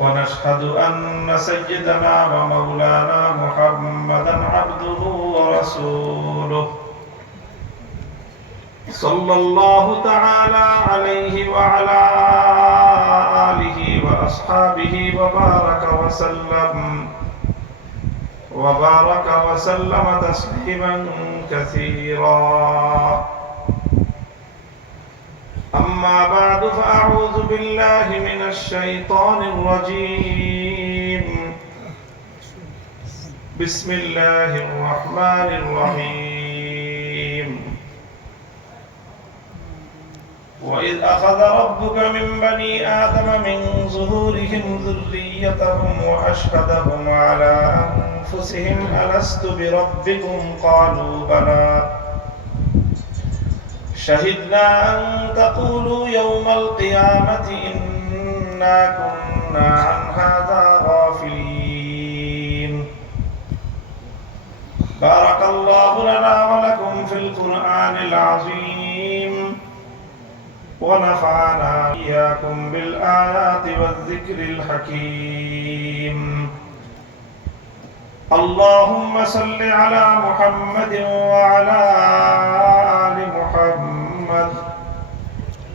ونشهد أن سيدنا ومولانا محمدا عبده ورسوله صلى الله تعالى عليه وعلى آله وأصحابه وبارك وسلم تسليما كثيرا. أما بعد فأعوذ بالله من الشيطان الرجيم. بسم الله الرحمن الرحيم. وإذ أخذ ربك من بني آدم من ظهورهم ذريتهم وأشهدهم على أنفسهم ألست بربكم قالوا بلى شهدنا أن تقولوا يوم القيامة إنا كنا عن هذا غافلين. بارك الله لنا ولكم في القرآن العظيم ونفعنا إياكم بالآيات والذكر الحكيم. اللهم صل على محمد وعلى آل محمد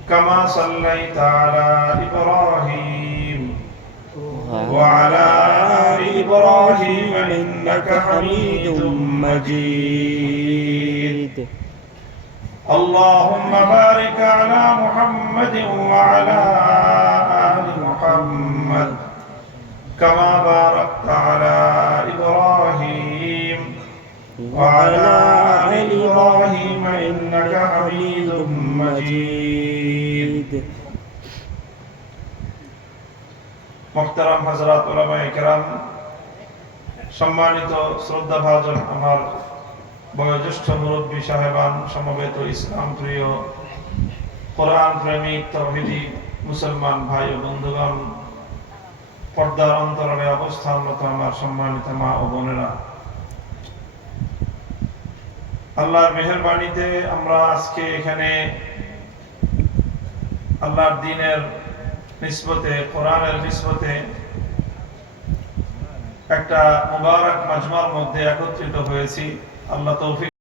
كما صليت على إبراهيم وعلى آل إبراهيم إنك حميد مجيد. اللهم بارك على محمد وعلى آل محمد كما باركت على إبراهيم وعلى آل إبراهيم إنك حميد مجيد. محترم حضرات উলামায়ে কেরাম, সম্মানিত শ্রদ্ধাভাজন আমার বয়োজ্যেষ্ঠ মুরব্বী সাহেবান, সমবেত ইসলাম প্রিয় কোরআন প্রেমিক তাওহীদি মুসলমান ভাই ও বন্ধুগণ, পর্দার অন্তরালে অবস্থানরত আমার সম্মানিত মা ও বোনেরা, আল্লাহর মেহেরবানিতে আমরা আজকে এখানে আল্লাহর দ্বীনের নিসবতে, কোরআনের নিসবতে একটা মুবারক মাজমার মধ্যে একত্রিত হয়েছি। আল্লাহ তৌফিক